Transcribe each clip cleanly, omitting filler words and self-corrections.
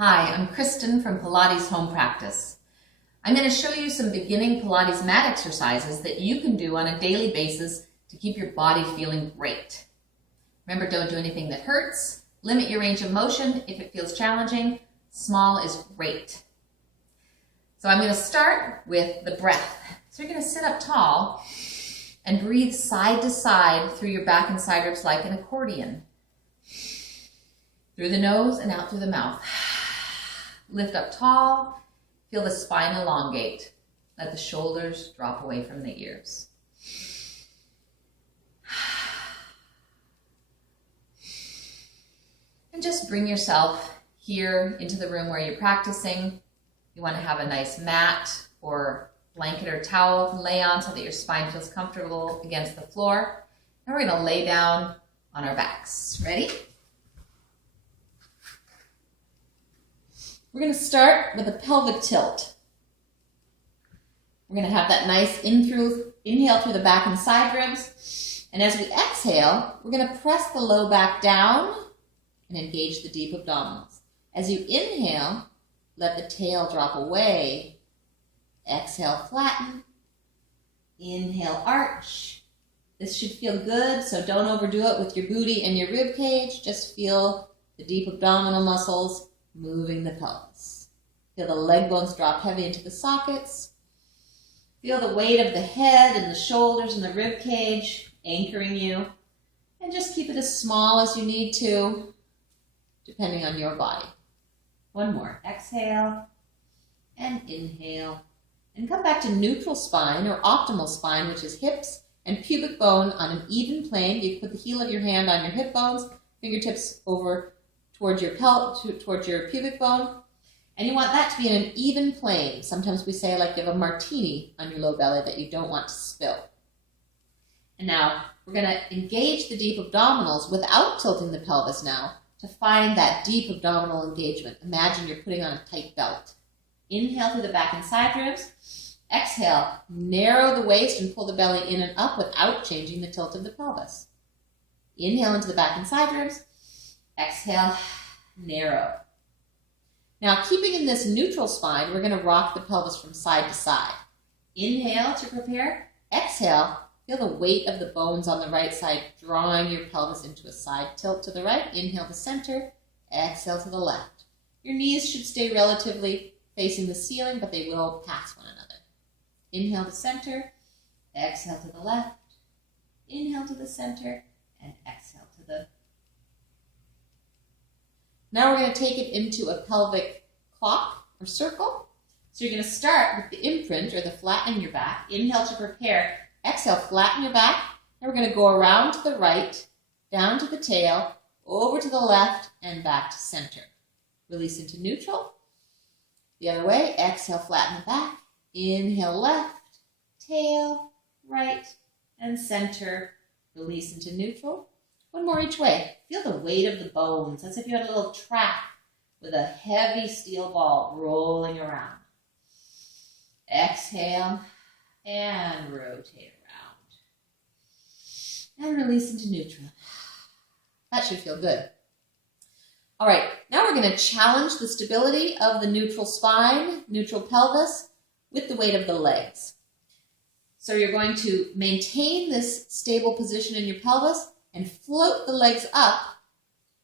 Hi, I'm Kristen from Pilates Home Practice. I'm going to show you some beginning Pilates mat exercises that you can do on a daily basis to keep your body feeling great. Remember, don't do anything that hurts. Limit your range of motion if it feels challenging. Small is great. So I'm going to start with the breath. So you're going to sit up tall and breathe side to side through your back and side ribs like an accordion. Through the nose and out through the mouth. Lift up tall, feel the spine elongate. Let the shoulders drop away from the ears. And just bring yourself here into the room where you're practicing. You want to have a nice mat or blanket or towel to lay on so that your spine feels comfortable against the floor. And we're going to lay down on our backs. Ready? We're going to start with a pelvic tilt. We're going to have that nice inhale through the back and side ribs. And as we exhale, we're going to press the low back down and engage the deep abdominals. As you inhale, let the tail drop away. Exhale, flatten. Inhale, arch. This should feel good, so don't overdo it with your booty and your rib cage. Just feel the deep abdominal muscles moving the pelvis. Feel the leg bones drop heavy into the sockets. Feel the weight of the head and the shoulders and the rib cage anchoring you. And just keep it as small as you need to, depending on your body. One more. Exhale and inhale. And come back to neutral spine or optimal spine, which is hips and pubic bone on an even plane. You put the heel of your hand on your hip bones, fingertips over towards your pubic bone, and you want that to be in an even plane. Sometimes we say like you have a martini on your low belly that you don't want to spill. And now we're going to engage the deep abdominals without tilting the pelvis now to find that deep abdominal engagement. Imagine you're putting on a tight belt. Inhale through the back and side ribs. Exhale, narrow the waist and pull the belly in and up without changing the tilt of the pelvis. Inhale into the back and side ribs. Exhale, narrow. Now, keeping in this neutral spine, we're going to rock the pelvis from side to side. Inhale to prepare. Exhale, feel the weight of the bones on the right side drawing your pelvis into a side tilt to the right. Inhale to center. Exhale to the left. Your knees should stay relatively facing the ceiling, but they will pass one another. Inhale to center. Exhale to the left. Inhale to the center. And exhale to the Now we're going to take it into a pelvic clock or circle. So you're going to start with the imprint or the flattening your back. Inhale to prepare. Exhale, flatten your back. Now we're going to go around to the right, down to the tail, over to the left, and back to center. Release into neutral. The other way. Exhale, flatten the back. Inhale, left, tail, right, and center. Release into neutral. One more each way. Feel the weight of the bones, as if you had a little track with a heavy steel ball rolling around. Exhale and rotate around. And release into neutral. That should feel good. All right, now we're going to challenge the stability of the neutral spine, neutral pelvis, with the weight of the legs. So you're going to maintain this stable position in your pelvis and float the legs up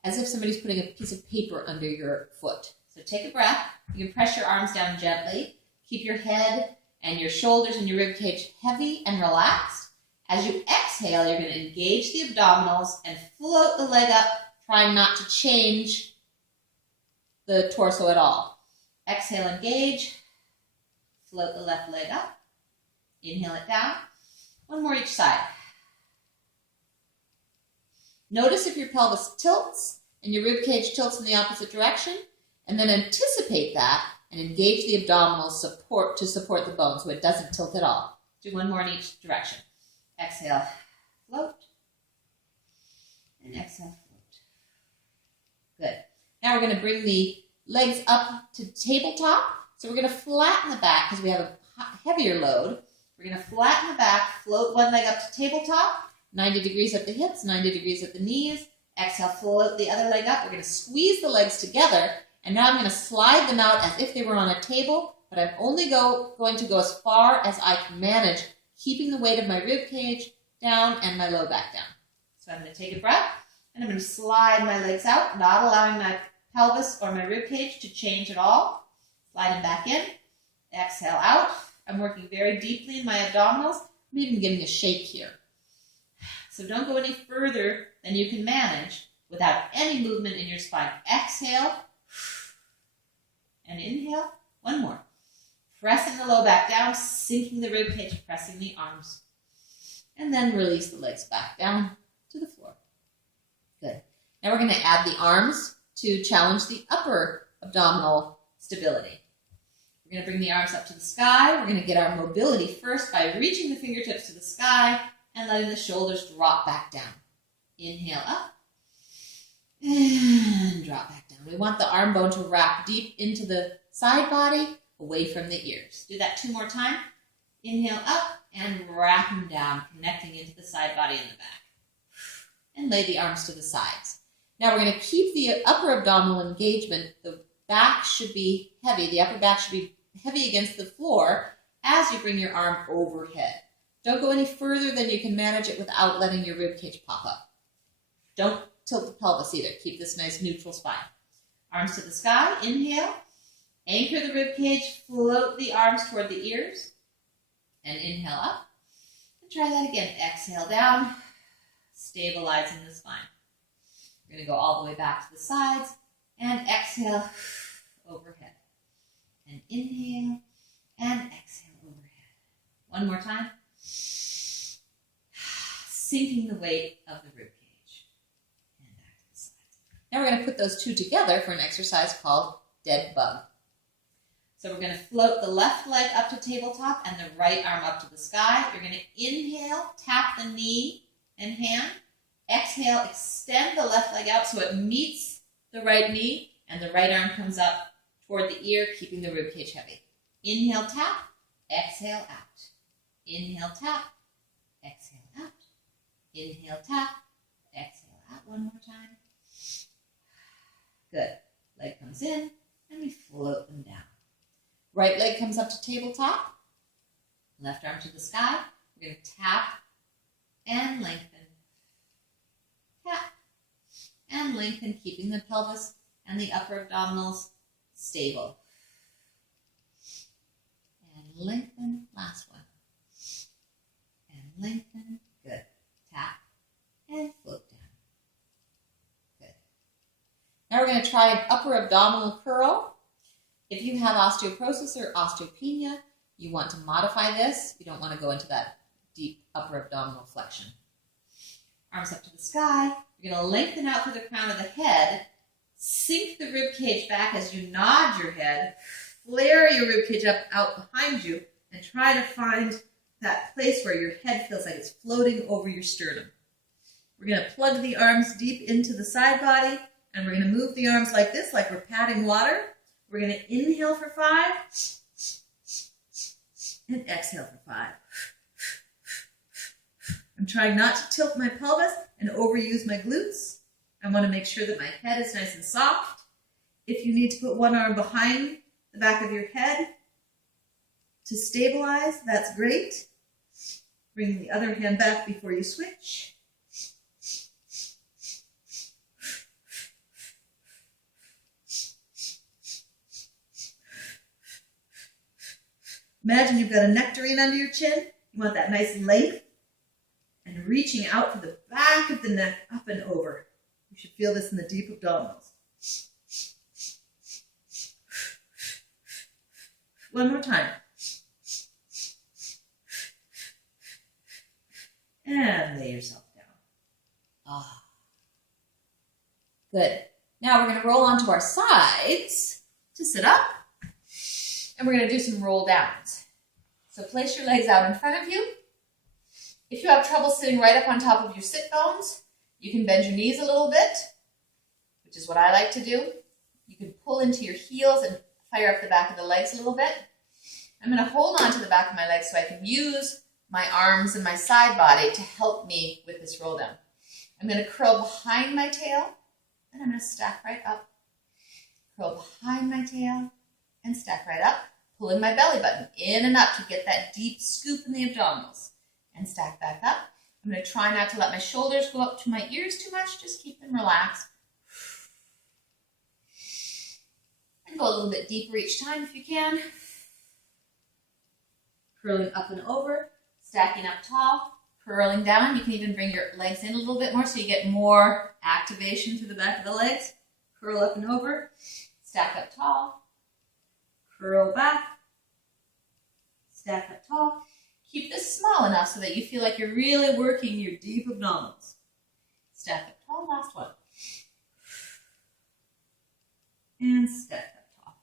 as if somebody's putting a piece of paper under your foot. So take a breath. You can press your arms down gently. Keep your head and your shoulders and your rib cage heavy and relaxed. As you exhale, you're going to engage the abdominals and float the leg up, trying not to change the torso at all. Exhale, engage. Float the left leg up. Inhale it down. One more each side. Notice if your pelvis tilts and your rib cage tilts in the opposite direction, and then anticipate that and engage the abdominals to support the bone so it doesn't tilt at all. Do one more in each direction. Exhale, float, and exhale, float. Good. Now we're going to bring the legs up to tabletop. So we're going to flatten the back because we have a heavier load. We're going to flatten the back, float one leg up to tabletop, 90 degrees at the hips, 90 degrees at the knees. Exhale, float the other leg up. We're going to squeeze the legs together And now I'm going to slide them out as if they were on a table, but I'm only going to go as far as I can manage, keeping the weight of my rib cage down and my low back down. So I'm going to take a breath, and I'm going to slide my legs out, not allowing my pelvis or my rib cage to change at all. Slide them back in. Exhale out. I'm working very deeply in my abdominals. I'm even getting a shake here. So don't go any further than you can manage without any movement in your spine. Exhale and inhale. One more. Pressing the low back down, sinking the rib cage, pressing the arms. And then release the legs back down to the floor. Good. Now we're going to add the arms to challenge the upper abdominal stability. We're going to bring the arms up to the sky. We're going to get our mobility first by reaching the fingertips to the sky and letting the shoulders drop back down. Inhale up and drop back down. We want the arm bone to wrap deep into the side body, away from the ears. Do that 2 more times. Inhale up and wrap them down, connecting into the side body and the back. And lay the arms to the sides. Now we're going to keep the upper abdominal engagement. The back should be heavy. The upper back should be heavy against the floor as you bring your arm overhead. Don't go any further than you can manage it without letting your rib cage pop up. Don't tilt the pelvis either. Keep this nice neutral spine. Arms to the sky. Inhale. Anchor the rib cage. Float the arms toward the ears. And inhale up. And try that again. Exhale down. Stabilizing the spine. We're going to go all the way back to the sides. And exhale overhead. And inhale. And exhale overhead. One more time. Sinking the weight of the rib cage. And back to the sides. Now we're going to put those two together for an exercise called dead bug. So we're going to float the left leg up to tabletop and the right arm up to the sky. You're going to inhale, tap the knee and hand. Exhale, extend the left leg out so it meets the right knee and the right arm comes up toward the ear, keeping the rib cage heavy. Inhale, tap. Exhale, out. Inhale, tap. Exhale, out. Inhale, tap. Exhale, out. One more time. Good. Leg comes in and we float them down. Right leg comes up to tabletop. Left arm to the sky. We're going to tap and lengthen. Tap and lengthen, keeping the pelvis and the upper abdominals stable. And lengthen. Last one. And lengthen. Good. Tap and float down. Good. Now we're going to try an upper abdominal curl. If you have osteoporosis or osteopenia, you want to modify this. You don't want to go into that deep upper abdominal flexion. Arms up to the sky. You're going to lengthen out through the crown of the head. Sink the rib cage back as you nod your head. Flare your rib cage up out behind you and try to find that place where your head feels like it's floating over your sternum. We're going to plug the arms deep into the side body and we're going to move the arms like this, like we're patting water. We're going to inhale for 5 and exhale for 5. I'm trying not to tilt my pelvis and overuse my glutes. I want to make sure that my head is nice and soft. If you need to put one arm behind the back of your head to stabilize, that's great. Bring the other hand back before you switch. Imagine you've got a nectarine under your chin. You want that nice length and reaching out to the back of the neck, up and over. You should feel this in the deep abdominals. One more time. And lay yourself down. Ah. Good. Now we're going to roll onto our sides to sit up. And we're going to do some roll downs. So place your legs out in front of you. If you have trouble sitting right up on top of your sit bones, you can bend your knees a little bit, which is what I like to do. You can pull into your heels and fire up the back of the legs a little bit. I'm going to hold on to the back of my legs so I can use my arms and my side body to help me with this roll down. I'm going to curl behind my tail, and I'm going to stack right up. curl behind my tail, and stack right up, pulling my belly button in and up to get that deep scoop in the abdominals. And stack back up. I'm going to try not to let my shoulders go up to my ears too much, just keep them relaxed. And go a little bit deeper each time if you can. Curling up and over, stacking up tall, curling down. You can even bring your legs in a little bit more so you get more activation through the back of the legs. Curl up and over, stack up tall, curl back, stack up tall. Keep this small enough so that you feel like you're really working your deep abdominals. Stack up tall, last one. And stack up tall.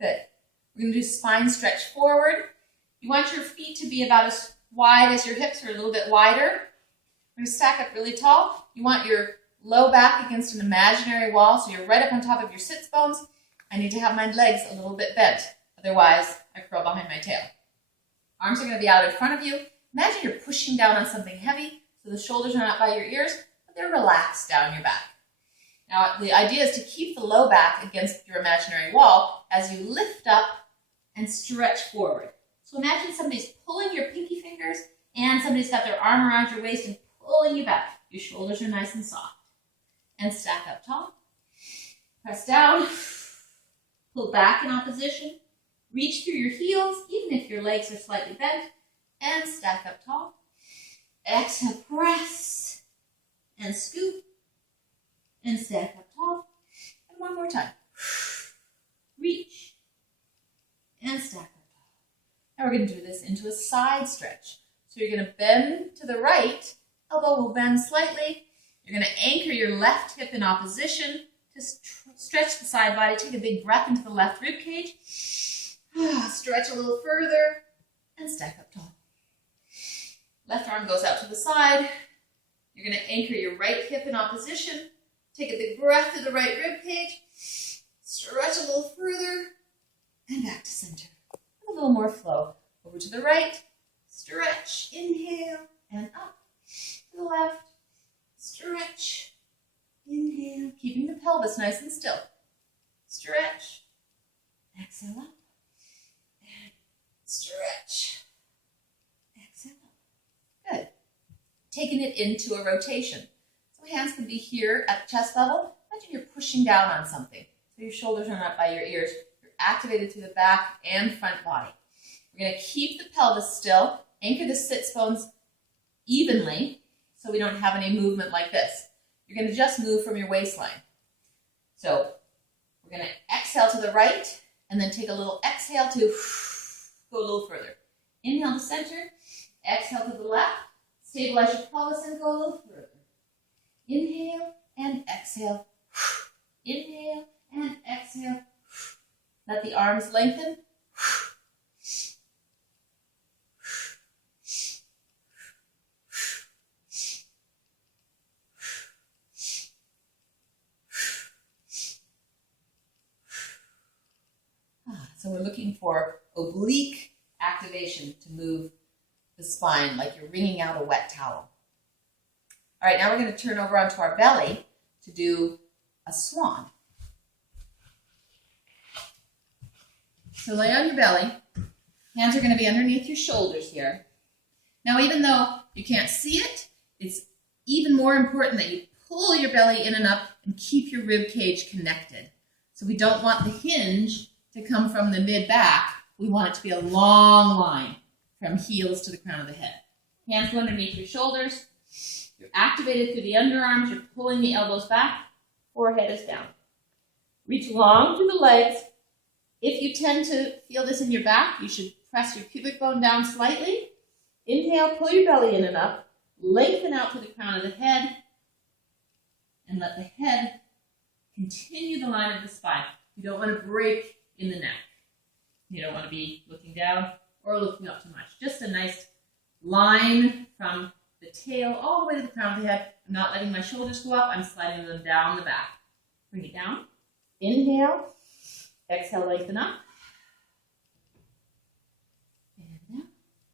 Good. We're going to do spine stretch forward. You want your feet to be about as wide as your hips or a little bit wider. We're going to stack up really tall. You want your low back against an imaginary wall so you're right up on top of your sits bones. I need to have my legs a little bit bent. Otherwise, I curl behind my tail. Arms are going to be out in front of you. Imagine you're pushing down on something heavy so the shoulders are not by your ears, but they're relaxed down your back. Now, the idea is to keep the low back against your imaginary wall as you lift up and stretch forward. So imagine somebody's pulling your pinky fingers and somebody's got their arm around your waist and pulling you back. Your shoulders are nice and soft. And stack up tall. Press down. Pull back in opposition. Reach through your heels, even if your legs are slightly bent. And stack up tall. Exhale, press. And scoop. And stack up tall. And one more time. Reach. And stack up tall. Now we're going to do this into a side stretch. So you're going to bend to the right. Elbow will bend slightly. You're going to anchor your left hip in opposition to stretch the side body. Take a big breath into the left rib cage. Stretch a little further and stack up tall. Left arm goes out to the side. You're going to anchor your right hip in opposition. Take a big breath to the right rib cage. Stretch a little further and back to center. A little more flow. Over to the right. Stretch. Inhale and up. To the left. Stretch. Inhale. Keeping the pelvis nice and still. Stretch. Exhale up. And stretch. Exhale up. Good. Taking it into a rotation. So hands can be here at the chest level. Imagine you're pushing down on something. So your shoulders are not by your ears. You're activated through the back and front body. We're going to keep the pelvis still. Anchor the sits bones evenly so we don't have any movement like this. You're going to just move from your waistline. So we're going to exhale to the right and then take a little exhale to go a little further. Inhale to center, exhale to the left, stabilize your pelvis and go a little further. Inhale and exhale. Inhale and exhale. Let the arms lengthen. So we're looking for oblique activation to move the spine like you're wringing out a wet towel. All right, now we're going to turn over onto our belly to do a swan. So lay on your belly. Hands are going to be underneath your shoulders here. Now, even though you can't see it, it's even more important that you pull your belly in and up and keep your rib cage connected. So we don't want the hinge to come from the mid-back. We want it to be a long line from heels to the crown of the head. Hands go underneath your shoulders. You're activated through the underarms. You're pulling the elbows back. Forehead is down. Reach long through the legs. If you tend to feel this in your back, you should press your pubic bone down slightly. Inhale, pull your belly in and up. Lengthen out to the crown of the head. And let the head continue the line of the spine. You don't want to break in the neck. You don't want to be looking down or looking up too much. Just a nice line from the tail all the way to the crown of the head. I'm not letting my shoulders go up. I'm sliding them down the back. Bring it down. Inhale. Exhale, lengthen up.